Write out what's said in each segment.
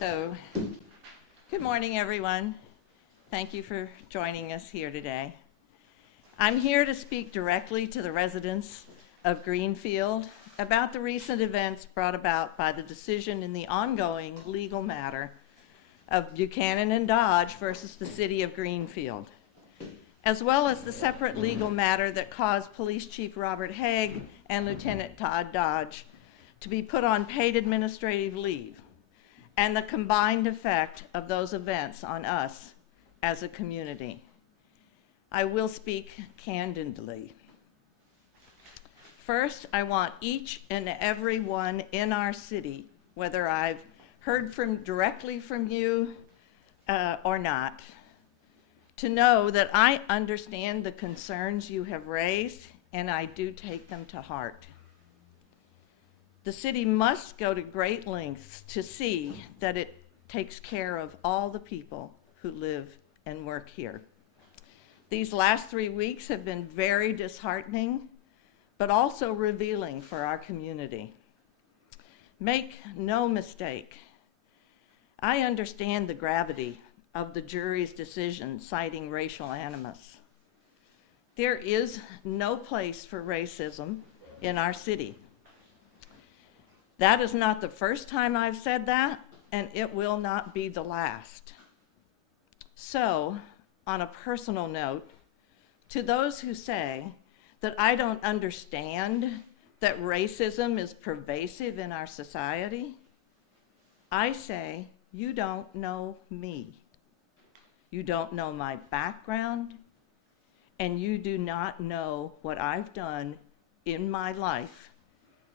So, good morning, everyone. Thank you for joining us here today. I'm here to speak directly to the residents of Greenfield about the recent events brought about by the decision in the ongoing legal matter of Buchanan and Dodge versus the city of Greenfield, as well as the separate legal matter that caused Police Chief Robert Haig and Lieutenant Todd Dodge to be put on paid administrative leave, and the combined effect of those events on us as a community. I will speak candidly. First, I want each and every one in our city, whether I've heard directly from you or not, to know that I understand the concerns you have raised, and I do take them to heart. The city must go to great lengths to see that it takes care of all the people who live and work here. These last 3 weeks have been very disheartening, but also revealing for our community. Make no mistake, I understand the gravity of the jury's decision citing racial animus. There is no place for racism in our city. That is not the first time I've said that, and it will not be the last. So, on a personal note, to those who say that I don't understand that racism is pervasive in our society, I say, you don't know me. You don't know my background, and you do not know what I've done in my life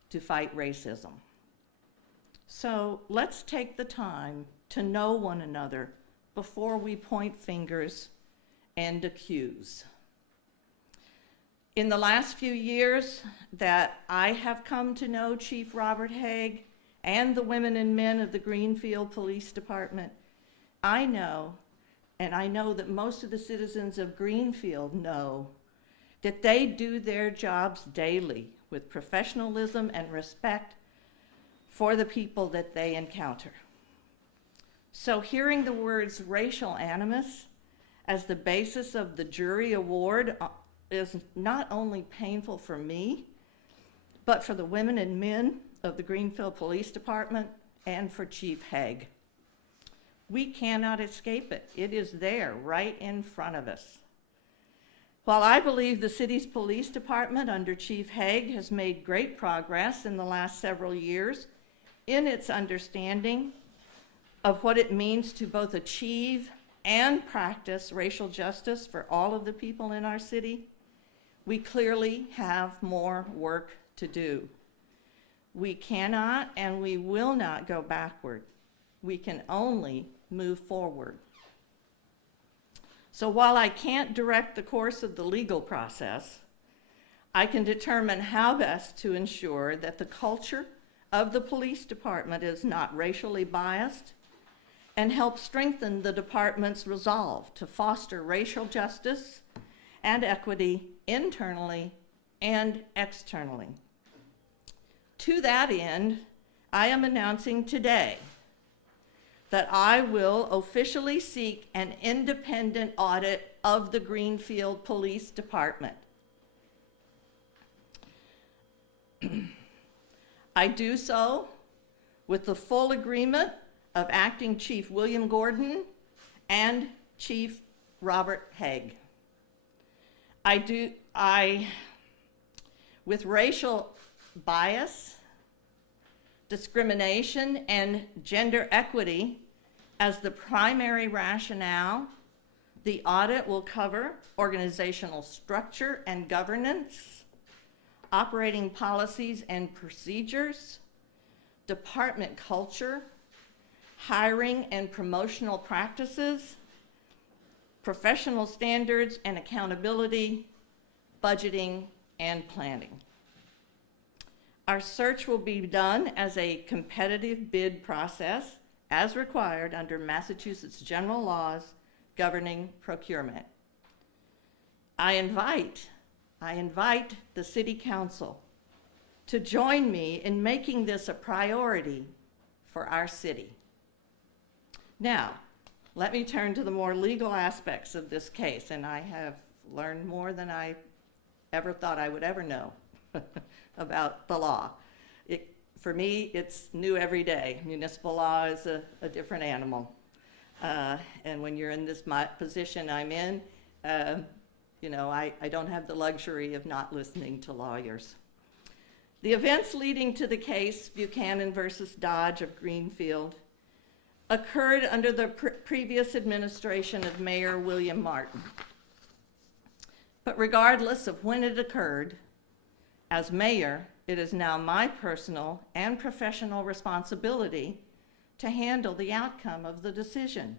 to fight racism. So let's take the time to know one another before we point fingers and accuse. In the last few years that I have come to know Chief Robert Haig and the women and men of the Greenfield Police Department, I know, and I know that most of the citizens of Greenfield know, that they do their jobs daily with professionalism and respect for the people that they encounter. So hearing the words racial animus as the basis of the jury award is not only painful for me, but for the women and men of the Greenfield Police Department and for Chief Haig. We cannot escape it. It is there, right in front of us. While I believe the city's police department under Chief Haig has made great progress in the last several years in its understanding of what it means to both achieve and practice racial justice for all of the people in our city, we clearly have more work to do. We cannot and we will not go backward. We can only move forward. So while I can't direct the course of the legal process, I can determine how best to ensure that the culture of the police department is not racially biased and help strengthen the department's resolve to foster racial justice and equity internally and externally. To that end, I am announcing today that I will officially seek an independent audit of the Greenfield Police Department. I do so with the full agreement of Acting Chief William Gordon and Chief Robert Haig. With racial bias, discrimination, and gender equity as the primary rationale, the audit will cover organizational structure and governance, operating policies and procedures, department culture, hiring and promotional practices, professional standards and accountability, budgeting, and planning. Our search will be done as a competitive bid process as required under Massachusetts general laws governing procurement. I invite the City Council to join me in making this a priority for our city. Now, let me turn to the more legal aspects of this case, and I have learned more than I ever thought I would ever know about the law. For me, it's new every day. Municipal law is a different animal. And when you're in this position I'm in, you know, I don't have the luxury of not listening to lawyers. The events leading to the case, Buchanan versus Dodge of Greenfield, occurred under the previous administration of Mayor William Martin. But regardless of when it occurred, as mayor, it is now my personal and professional responsibility to handle the outcome of the decision.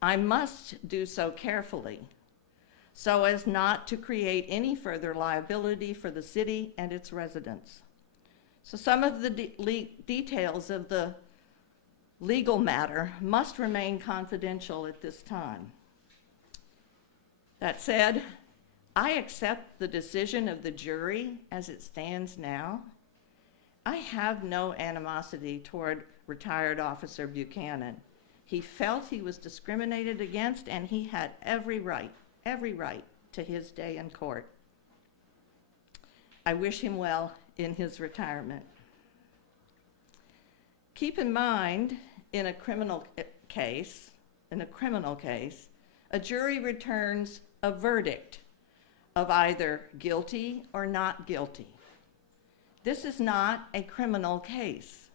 I must do so carefully so as not to create any further liability for the city and its residents. So some of the details of the legal matter must remain confidential at this time. That said, I accept the decision of the jury as it stands now. I have no animosity toward retired Officer Buchanan. He felt he was discriminated against, and he had every right to his day in court. I wish him well in his retirement. Keep in mind, in a criminal case, a jury returns a verdict of either guilty or not guilty. This is not a criminal case.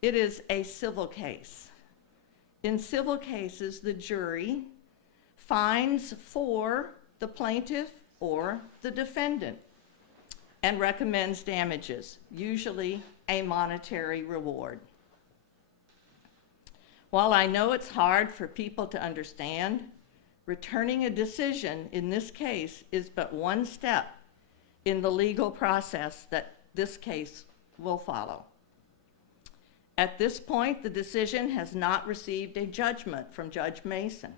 It is a civil case. In civil cases, the jury finds for the plaintiff or the defendant and recommends damages, usually a monetary reward. While I know it's hard for people to understand, returning a decision in this case is but one step in the legal process that this case will follow. At this point, the decision has not received a judgment from Judge Mason.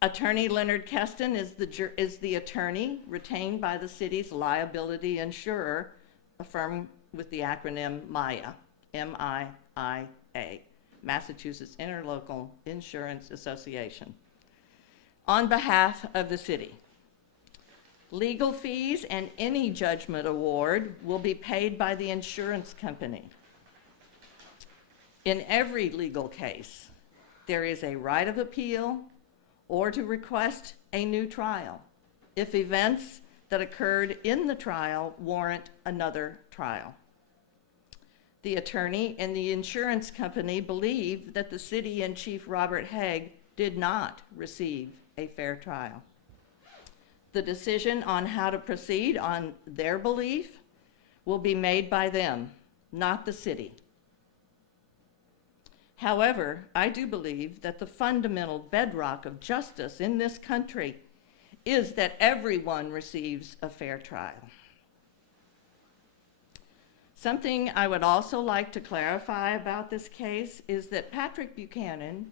Attorney Leonard Keston is the attorney retained by the city's liability insurer, a firm with the acronym MIA, M-I-I-A, Massachusetts Interlocal Insurance Association, on behalf of the city. Legal fees and any judgment award will be paid by the insurance company. In every legal case, there is a right of appeal or to request a new trial if events that occurred in the trial warrant another trial. The attorney and the insurance company believe that the city and Chief Robert Haig did not receive a fair trial. The decision on how to proceed on their belief will be made by them, not the city. However, I do believe that the fundamental bedrock of justice in this country is that everyone receives a fair trial. Something I would also like to clarify about this case is that Patrick Buchanan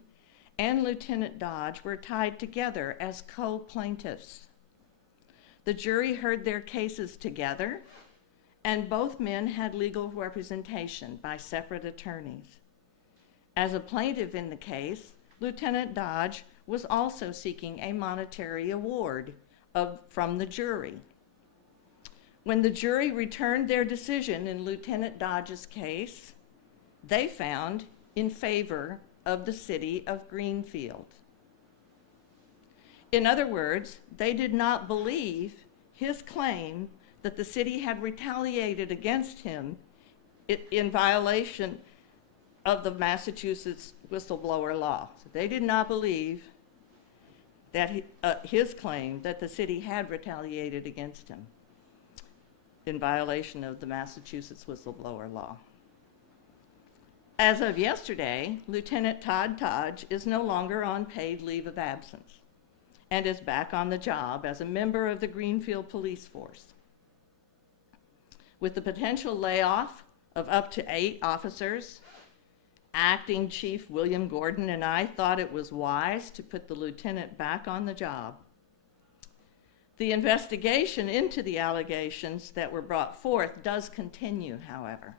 and Lieutenant Dodge were tied together as co-plaintiffs. The jury heard their cases together, and both men had legal representation by separate attorneys. As a plaintiff in the case, Lieutenant Dodge was also seeking a monetary award from the jury. When the jury returned their decision in Lieutenant Dodge's case, they found in favor of the city of Greenfield. In other words, they did not believe his claim that the city had retaliated against him in violation of the Massachusetts whistleblower law. So they did not believe that his claim that the city had retaliated against him in violation of the Massachusetts whistleblower law. As of yesterday, Lieutenant Todd Dodge is no longer on paid leave of absence and is back on the job as a member of the Greenfield Police Force. With the potential layoff of up to 8 officers, Acting Chief William Gordon and I thought it was wise to put the lieutenant back on the job. The investigation into the allegations that were brought forth does continue, however.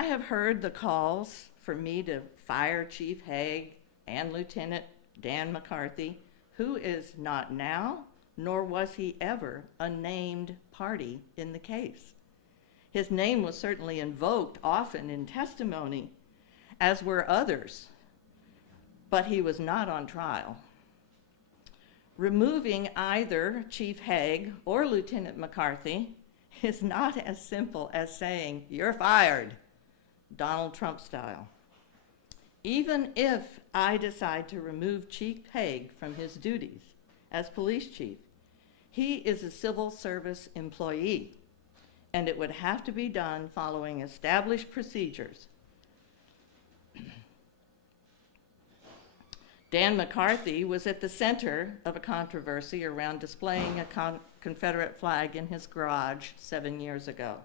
I have heard the calls for me to fire Chief Haig and Lieutenant Dan McCarthy, who is not now, nor was he ever, a named party in the case. His name was certainly invoked often in testimony, as were others, but he was not on trial. Removing either Chief Haig or Lieutenant McCarthy is not as simple as saying, "You're fired," Donald Trump style. Even if I decide to remove Chief Haig from his duties as police chief, he is a civil service employee, and it would have to be done following established procedures. Dan McCarthy was at the center of a controversy around displaying a Confederate flag in his garage 7 years ago.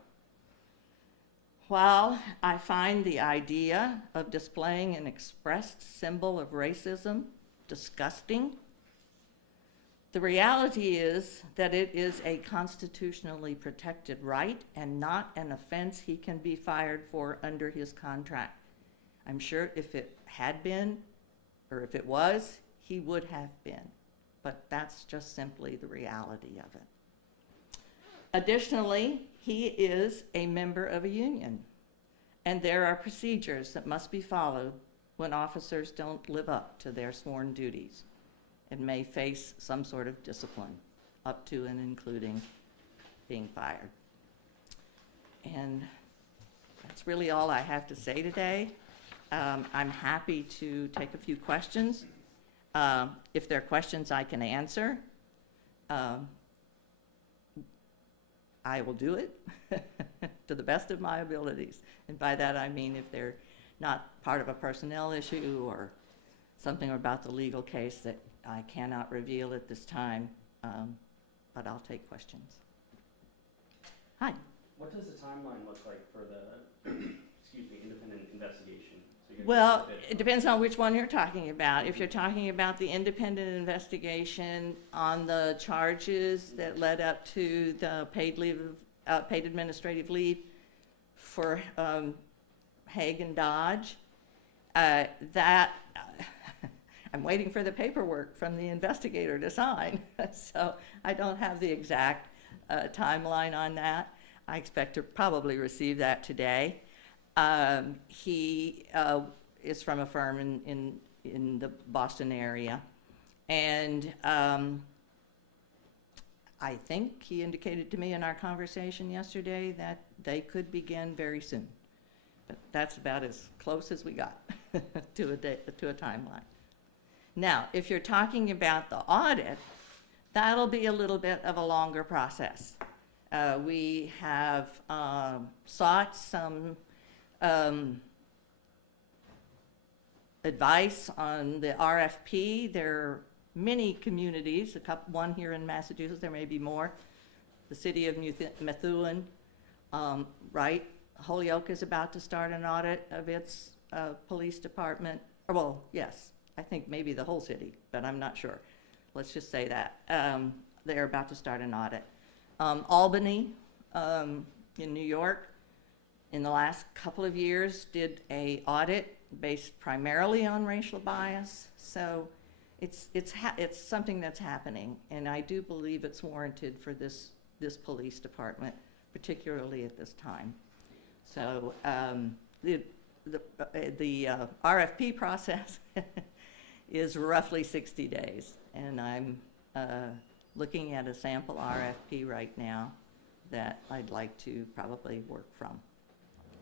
While I find the idea of displaying an expressed symbol of racism disgusting, the reality is that it is a constitutionally protected right and not an offense he can be fired for under his contract. I'm sure if it had been, or if it was, he would have been, but that's just simply the reality of it. Additionally, he is a member of a union, and there are procedures that must be followed when officers don't live up to their sworn duties and may face some sort of discipline, up to and including being fired. And that's really all I have to say today. I'm happy to take a few questions. If there are questions I can answer, I will do it to the best of my abilities. And by that I mean if they're not part of a personnel issue or something about the legal case that I cannot reveal at this time, but I'll take questions. Hi. What does the timeline look like for the independent investigation? Well, it depends on which one you're talking about. If you're talking about the independent investigation on the charges that led up to the paid administrative leave for Haig and Dodge, that I'm waiting for the paperwork from the investigator to sign. So I don't have the exact timeline on that. I expect to probably receive that today. He is from a firm in the Boston area, and I think he indicated to me in our conversation yesterday that they could begin very soon. But that's about as close as we got to a timeline. Now, if you're talking about the audit, that'll be a little bit of a longer process. We have sought some advice on the RFP. There are many communities, one here in Massachusetts, there may be more. The city of Methuen, right? Holyoke is about to start an audit of its police department. Well, yes, I think maybe the whole city, but I'm not sure. Let's just say that. They're about to start an audit. Albany in New York, in the last couple of years, did an audit based primarily on racial bias. So it's something that's happening, and I do believe it's warranted for this police department, particularly at this time. So the RFP process is roughly 60 days, and I'm looking at a sample RFP right now that I'd like to probably work from.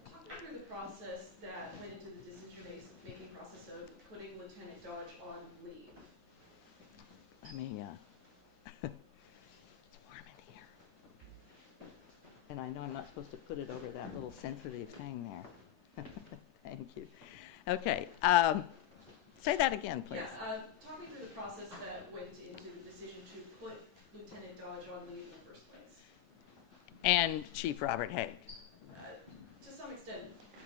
Talk me through the process that went into the decision-making process of putting Lieutenant Dodge on leave. Let me, it's warm in here. And I know I'm not supposed to put it over that little sensitive thing there. Thank you. Okay, say that again, please. Yeah, talk me through the process that went into the decision to put Lieutenant Dodge on leave in the first place. And Chief Robert Haig. To some extent,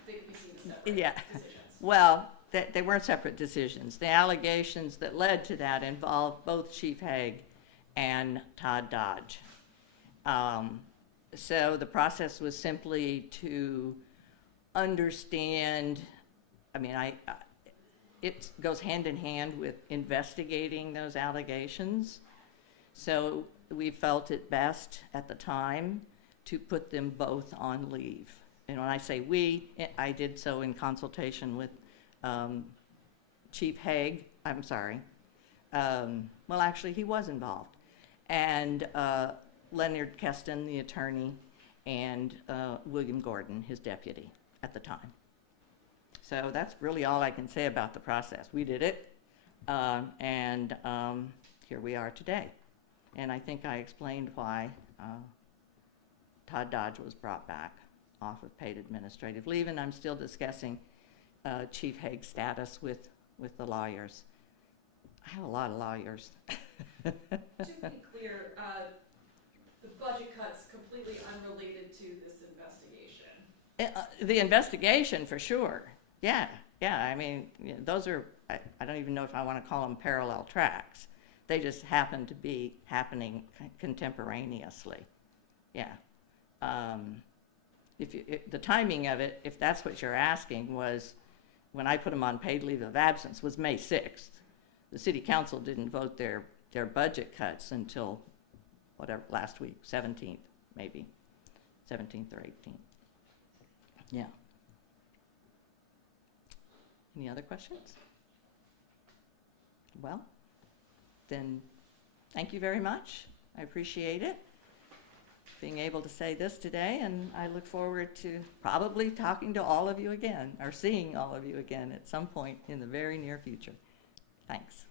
they could be seen as separate decisions. Well, they weren't separate decisions. The allegations that led to that involved both Chief Haig and Todd Dodge. So the process was simply to understand, I mean, it goes hand in hand with investigating those allegations. So we felt it best at the time to put them both on leave. And when I say we, I did so in consultation with Chief Haig, I'm sorry. Well, actually, he was involved. And Leonard Keston, the attorney, and William Gordon, his deputy at the time. So that's really all I can say about the process. We did it, and here we are today. And I think I explained why Todd Dodge was brought back off of paid administrative leave, and I'm still discussing Chief Haig's status with the lawyers. I have a lot of lawyers. To be clear, the budget cut's completely unrelated to this investigation. The investigation, for sure. Yeah. I mean, those are, I don't even know if I want to call them parallel tracks. They just happen to be happening contemporaneously. Yeah. The timing of it, if that's what you're asking, was when I put them on paid leave of absence was May 6th. The city council didn't vote their budget cuts until whatever, last week, 17th, maybe, 17th or 18th. Yeah. Any other questions? Well, then thank you very much. I appreciate it, being able to say this today, and I look forward to probably talking to all of you again, or seeing all of you again at some point in the very near future. Thanks.